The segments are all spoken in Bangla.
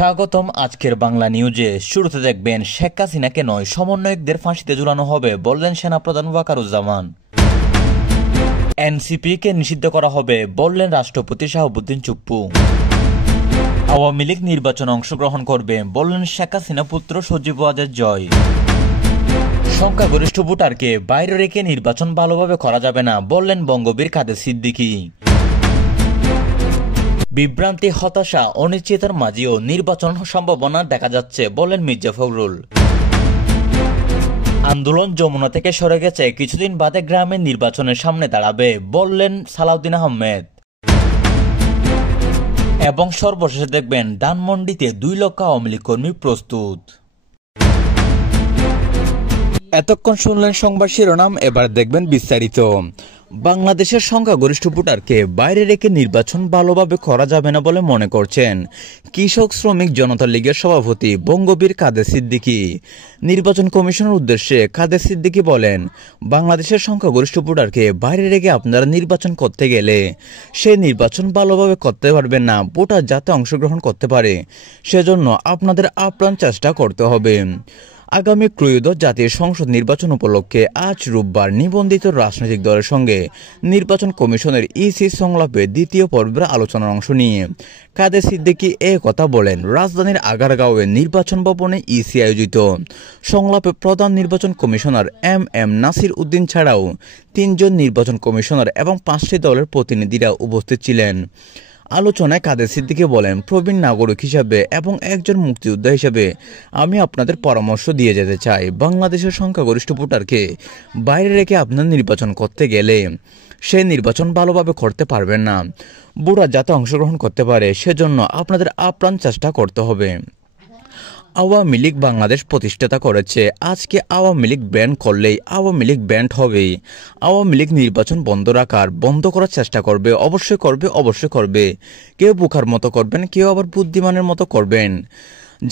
স্বাগতম আজকের বাংলা নিউজে। শুরুতে দেখবেন শেখ হাসিনাকে নয় সমন্বয়কদের ফাঁসিতে ঝুলানো হবে বললেন সেনাপ্রধান ওয়াকারুজ্জামান। এনসিপিকে নিষিদ্ধ করা হবে বললেন রাষ্ট্রপতি শাহাবুদ্দিন চুপ্পু। আওয়ামী লীগ নির্বাচনে অংশগ্রহণ করবে বললেন শেখ হাসিনা পুত্র সজীব ওয়াজেদ জয়। সংখ্যাগরিষ্ঠ ভোটারকে বাইরে রেখে নির্বাচন ভালোভাবে করা যাবে না বললেন বঙ্গবীর কাদের সিদ্দিকী। বিভ্রান্তি, হতাশা, অনিশ্চয়তার মাঝেও নির্বাচন সম্ভাবনা দেখা যাচ্ছে বললেন মির্জা ফখরুল। আন্দোলন যমুনা থেকে সরে গেছে, কিছুদিন বাদে গ্রামের নির্বাচনের সামনে দাঁড়াবে বললেন সালাউদ্দিন আহমেদ। এবং সর্বশেষে দেখবেন ধানমন্ডিতে 2 লক্ষ আওয়ামী লীগ কর্মী প্রস্তুত। এতক্ষণ শুনলেন সংবাদ শিরোনাম, এবার দেখবেন বিস্তারিত। বাংলাদেশের সংখ্যাগরিষ্ঠ ভোটারকে বাইরে রেখে নির্বাচন ভালোভাবে করা যাবে না বলে মনে করছেন কৃষক শ্রমিক জনতা লীগের সভাপতি বঙ্গবীর কাদের সিদ্দিকী। নির্বাচন কমিশনের উদ্দেশ্যে কাদের সিদ্দিকী বলেন, বাংলাদেশের সংখ্যাগরিষ্ঠ ভোটারকে বাইরে রেখে আপনারা নির্বাচন করতে গেলে সেই নির্বাচন ভালোভাবে করতে পারবেন না। ভোটার যাতে অংশগ্রহণ করতে পারে সেজন্য আপনাদের আপ্রাণ চেষ্টা করতে হবে। আগামী ত্রয়োদশ জাতীয় সংসদ নির্বাচন উপলক্ষে আজ রোববার নিবন্ধিত রাজনৈতিক দলের সঙ্গে নির্বাচন কমিশনের ইসি সংলাপে দ্বিতীয় পর্বের আলোচনার অংশ নিয়ে কাদের সিদ্দিকী এ কথা বলেন। রাজধানীর আগারগাঁওয়ে নির্বাচন ভবনে ইসি আয়োজিত সংলাপে প্রধান নির্বাচন কমিশনার এম নাসির উদ্দিন ছাড়াও 3 জন নির্বাচন কমিশনার এবং 5টি দলের প্রতিনিধিরা উপস্থিত ছিলেন। আলোচনায় কাদের সিদ্দিকী বলেন, প্রবীণ নাগরিক হিসাবে এবং একজন মুক্তিযোদ্ধা হিসাবে আমি আপনাদের পরামর্শ দিয়ে যেতে চাই, বাংলাদেশের সংখ্যাগরিষ্ঠ ভোটারকে বাইরে রেখে আপনার নির্বাচন করতে গেলে সেই নির্বাচন ভালোভাবে করতে পারবেন না। ভোটার যাতে অংশগ্রহণ করতে পারে সেজন্য আপনাদের আপ্রাণ চেষ্টা করতে হবে। আওয়ামী লীগ বাংলাদেশ প্রতিষ্ঠাতা করেছে, আজকে আওয়ামী লীগ ব্যান্ড করলেই আওয়ামী লীগ ব্যান্ড হবে। আওয়ামী লীগ নির্বাচন বন্ধ করার চেষ্টা করবে, অবশ্যই করবে। কেউ বোকার মতো করবেন, কেউ আবার বুদ্ধিমানের মতো করবেন।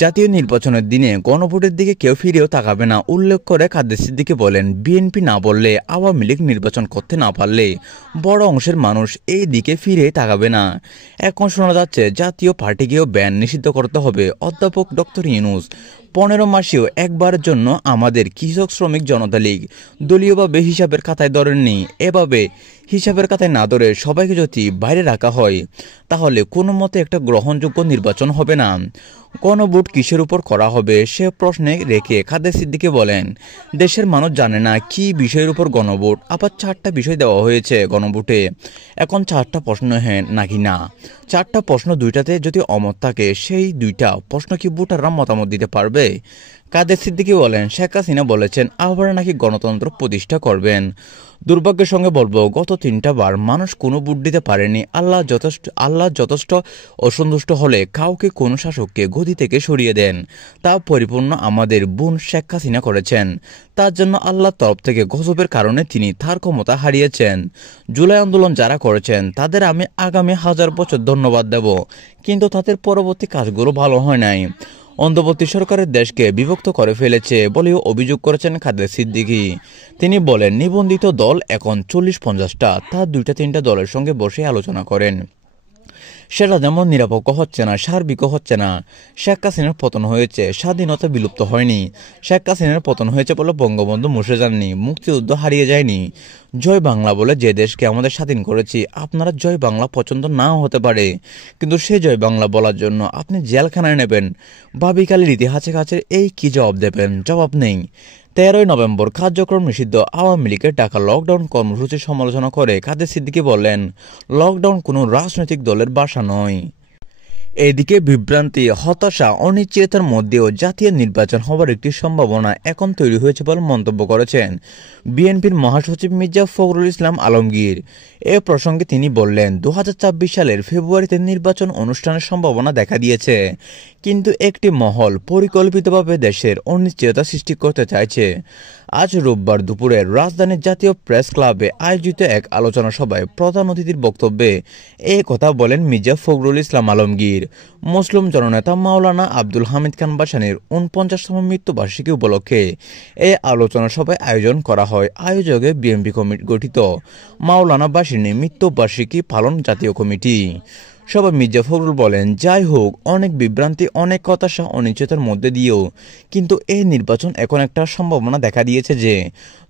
জাতীয় নির্বাচনের দিনে গণভোটের দিকে কেউ ফিরেও তাকাবে না উল্লেখ করে কাদের সিদ্দিকী বলেন, বিএনপি না বললে, আওয়ামী লীগ নির্বাচন করতে না পারলে বড় অংশের মানুষ এই দিকে ফিরে তাকাবে না। এখন শোনা যাচ্ছে জাতীয় পার্টিকেও ব্যান নিষিদ্ধ করতে হবে। অধ্যাপক ডক্টর ইউনূস 15 মাসেও একবারের জন্য আমাদের কৃষক শ্রমিক জনতা লীগ দলীয়ভাবে হিসাবের খাতায় ধরেননি। এভাবে হিসাবের খাতায় না ধরে সবাইকে যদি বাইরে রাখা হয় তাহলে কোনো মতে একটা গ্রহণযোগ্য নির্বাচন হবে না। গণভোট কিসের উপর করা হবে সে প্রশ্নে রেখে কাদের সিদ্দিকী বলেন, দেশের মানুষ জানে না কি বিষয়ের উপর গণভোট। আবার 4টা বিষয় দেওয়া হয়েছে গণভোটে। এখন 4টা প্রশ্ন হ্যাঁ নাকি না, 4টা প্রশ্ন 2টাতে যদি অমত থাকে সেই 2টা প্রশ্ন কি ভোটাররা মতামত দিতে পারবে? কাদের সিদ্দিকী বলেন, শেখ হাসিনা বলেছেন আবার নাকি গণতন্ত্র প্রতিষ্ঠা করবেন। দুর্ভাগ্যের সঙ্গে বলবো, গত 3টা বার মানুষ কোনো ভোট দিতে পারেনি। আল্লাহ যথেষ্ট অসন্তুষ্ট হলে কাউকে কোনো শাসককে গদি থেকে সরিয়ে দেন। তা পরিপূর্ণ আমাদের বোন শেখ হাসিনা করেছেন। তার জন্য আল্লাহর তরফ থেকে গজবের কারণে তিনি তার ক্ষমতা হারিয়েছেন। জুলাই আন্দোলন যারা করেছেন তাদের আমি আগামী 1000 বছর ধন্যবাদ দেব, কিন্তু তাদের পরবর্তী কাজগুলো ভালো হয় নাই। অন্তর্বর্তী সরকারের দেশকে বিভক্ত করে ফেলেছে বলেও অভিযোগ করেছেন কাদের সিদ্দিকী। তিনি বলেন, নিবন্ধিত দল এখন 40-50টা, তার 2-3টা দলের সঙ্গে বসে আলোচনা করেন। সেটা যেমন নিরপেক্ষ হচ্ছে না, সার্বিকও হচ্ছে না। শেখ হাসিনার পতন হয়েছে, স্বাধীনতা বিলুপ্ত হয়নি। শেখ হাসিনার পতন হয়েছে বলে বঙ্গবন্ধু মুছে যাননি, মুক্তিযুদ্ধ হারিয়ে যায়নি। জয় বাংলা বলে যে দেশকে আমাদের স্বাধীন করেছি, আপনারা জয় বাংলা পছন্দ নাও হতে পারে, কিন্তু সে জয় বাংলা বলার জন্য আপনি জেলখানায় নেবেন। ভাবিকালের ইতিহাসে কাছে এই কি জবাব দেবেন? জবাব নেই। 13ই নভেম্বর কার্যক্রম নিষিদ্ধ আওয়ামী লীগের ডাকা লকডাউন কর্মসূচির সমালোচনা করে কাদের সিদ্দিকী বলেন, লকডাউন কোনো রাজনৈতিক দলের ভাষা নয়। এদিকে বিভ্রান্তি, হতাশা, অনিশ্চয়তার মধ্যেও জাতীয় নির্বাচন হবার একটি সম্ভাবনা এখন তৈরি হয়েছে বলে মন্তব্য করেছেন বিএনপির মহাসচিব মির্জা ফখরুল ইসলাম আলমগীর। এ প্রসঙ্গে তিনি বললেন, 2024 সালের ফেব্রুয়ারিতে নির্বাচন অনুষ্ঠানের সম্ভাবনা দেখা দিয়েছে, কিন্তু একটি মহল পরিকল্পিতভাবে দেশের অনিশ্চয়তা সৃষ্টি করতে চাইছে। আজ রোববার দুপুরে রাজধানীর জাতীয় প্রেস ক্লাবে আয়োজিত এক আলোচনা সভায় প্রধান অতিথির বক্তব্যে এই কথা বলেন মির্জা ফখরুল ইসলাম আলমগীর। মুসলিম জননেতা মাওলানা আব্দুল হামিদ খান ভাসানীর 49তম মৃত্যুবার্ষিকী উপলক্ষে এই আলোচনা সভায় আয়োজন করা হয়। আয়োজকে বিএনপি কমিটি গঠিত মাওলানা ভাসানীর মৃত্যুবার্ষিকী পালন জাতীয় কমিটি। সবাই মির্জা ফখরুল বলেন, যাই হোক, অনেক বিভ্রান্তি, অনেক হতাশা, অনিশ্চয়তার মধ্যে দিয়েও কিন্তু এই নির্বাচন এখন একটা সম্ভাবনা দেখা দিয়েছে যে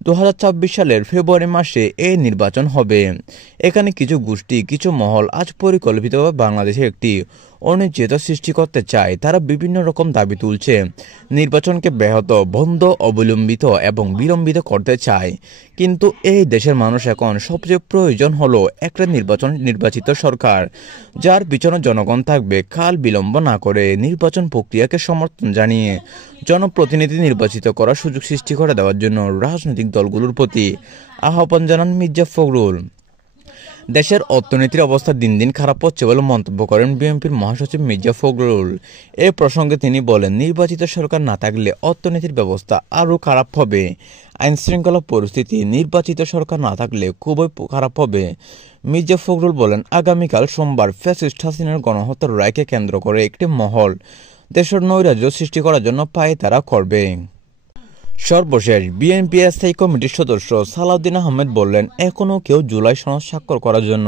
2024 সালের ফেব্রুয়ারি মাসে এই নির্বাচন হবে। এখানে কিছু গোষ্ঠী, কিছু মহল আজ পরিকল্পিতভাবে বাংলাদেশে একটি অনিশ্চয়তা সৃষ্টি করতে চায়। তারা বিভিন্ন রকম দাবি তুলছে, নির্বাচনকে ব্যাহত, বন্ধ, অবলম্বিত এবং বিলম্বিত করতে চায়। কিন্তু এই দেশের মানুষ এখন সবচেয়ে প্রয়োজন হলো একটা নির্বাচিত সরকার, যার পিছনে জনগণ থাকবে। কাল বিলম্ব না করে নির্বাচন প্রক্রিয়াকে সমর্থন জানিয়ে জনপ্রতিনিধি নির্বাচিত করার সুযোগ সৃষ্টি করে দেওয়ার জন্য রাজনৈতিক দলগুলোর প্রতি আহ্বান জানান মির্জা ফখরুল। দেশের অর্থনীতির অবস্থা দিন দিন খারাপ হচ্ছে বলে মন্তব্য করেন বিএনপির মহাসচিব মির্জা ফখরুল। এ প্রসঙ্গে তিনি বলেন, নির্বাচিত সরকার না থাকলে অর্থনীতির ব্যবস্থা আরও খারাপ হবে। আইনশৃঙ্খলা পরিস্থিতি নির্বাচিত সরকার না থাকলে খুবই খারাপ হবে। মির্জা ফখরুল বলেন, আগামীকাল সোমবার ফ্যাসিস্ট হাসিনার গণহত্যার রায়কে কেন্দ্র করে একটি মহল দেশের নৈরাজ্য সৃষ্টি করার জন্য পায়তারা করবে। সর্বশেষ বিএনপি স্থায়ী কমিটির সদস্য সালাউদ্দিন আহমেদ বললেন, এখনও কেউ জুলাই সনদ স্বাক্ষর করার জন্য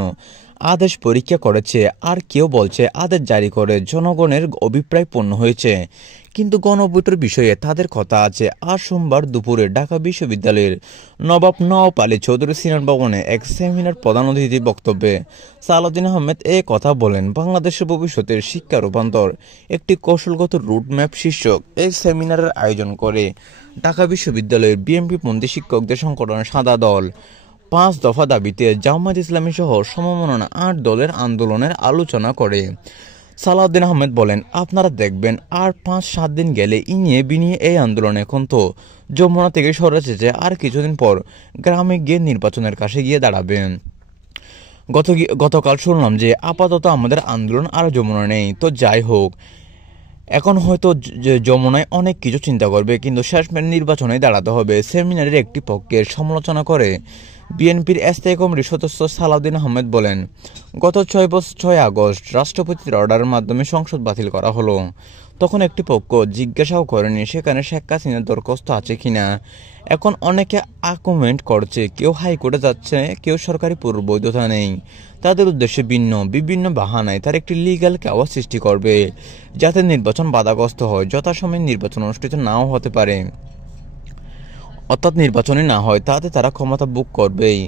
আদেশ পরীক্ষা করেছে, আর কেউ বলছে আদেশ জারি করে জনগণের অভিপ্রায় পূর্ণ হয়েছে। কিন্তু গণভোটের বিষয়ে তাদের কথা আছে। আর সোমবার দুপুরে ঢাকা বিশ্ববিদ্যালয়ের নবাব নওয়াব আলী চৌধুরী সিনেট ভবনে এক সেমিনার প্রধান অতিথি বক্তব্যে সালাউদ্দিন আহমেদ কথা বলেন। বাংলাদেশের ভবিষ্যতের শিক্ষা রূপান্তর, একটি কৌশলগত রুটম্যাপ শীর্ষক এই সেমিনারের আয়োজন করে ঢাকা বিশ্ববিদ্যালয়ের বিএনপিপন্থী শিক্ষকদের সংগঠনের সাদা দল। 5 দফা দাবিতে জামায়াত ইসলামী সহ সমমনা 8 দলের আন্দোলনের আলোচনা করে। সালাউদ্দিন আহমেদ বলেন, আপনারা দেখবেন আর 5-7 দিন গেলে ইনিয়ে বিনিয়ে এই আন্দোলন এখন তো যমুনা থেকে সরে এসেছে, আর কিছুদিন পর গ্রামে গিয়ে নির্বাচনের কাছে গিয়ে দাঁড়াবেন। গতকাল শুনলাম যে আপাতত আমাদের আন্দোলন আর যমুনা নেই। তো যাই হোক, এখন হয়তো যমুনায় অনেক কিছু চিন্তা করবে, কিন্তু শেষমেশ নির্বাচনে দাঁড়াতে হবে। সেমিনারের একটি পক্ষের সমালোচনা করে বিএনপির স্থায়ী কমিটির সদস্য সালাউদ্দিন আহমেদ বলেন, গত 6 আগস্ট রাষ্ট্রপতির অর্ডারের মাধ্যমে সংসদ বাতিল করা হলো। তখন একটি পক্ষ জিজ্ঞাসাও করেনি সেখানে শেখ হাসিনার দরখাস্ত আছে কিনা। এখন অনেকে আর্গুমেন্ট করছে, কেউ হাইকোর্টে যাচ্ছে, কেউ সরকারি পূর্ব বৈধতা নেই। তাদের উদ্দেশ্যে বিভিন্ন বাহানায় তার একটি লিগ্যাল কেওয়াস সৃষ্টি করবে, যাতে নির্বাচন বাধাগ্রস্ত হয়, যথাসময়ে নির্বাচন অনুষ্ঠিত নাও হতে পারে, অর্থাৎ নির্বাচনে না হয়, তাতে তারা ক্ষমতা বুক করবেই।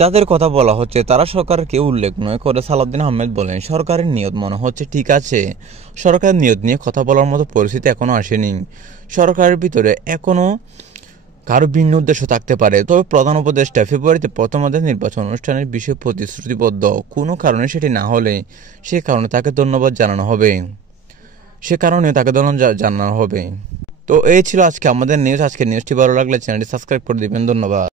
যাদের কথা বলা হচ্ছে তারা সরকারের কেউ উল্লেখ নয় করে সালাউদ্দিন আহমেদ বলেন, সরকারের নিয়ত মনে হচ্ছে ঠিক আছে। সরকারের নিয়ত নিয়ে কথা বলার মতো পরিস্থিতি এখনো আসেনি। সরকারের ভিতরে এখনো কারো ভিন্ন উদ্দেশ্য থাকতে পারে। তবে প্রধান উপদেষ্টা ফেব্রুয়ারিতে প্রথমার্ধের নির্বাচন অনুষ্ঠানের বিষয়ে প্রতিশ্রুতিবদ্ধ। কোনো কারণে সেটি না হলে সে কারণে তাকে ধন্যবাদ জানানো হবে। তো এই ছিল আজকে আমাদের নিউজ। আজকে নিউজটি ভালো লাগলে চ্যানেলটি সাবস্ক্রাইব করে দিবেন। ধন্যবাদ।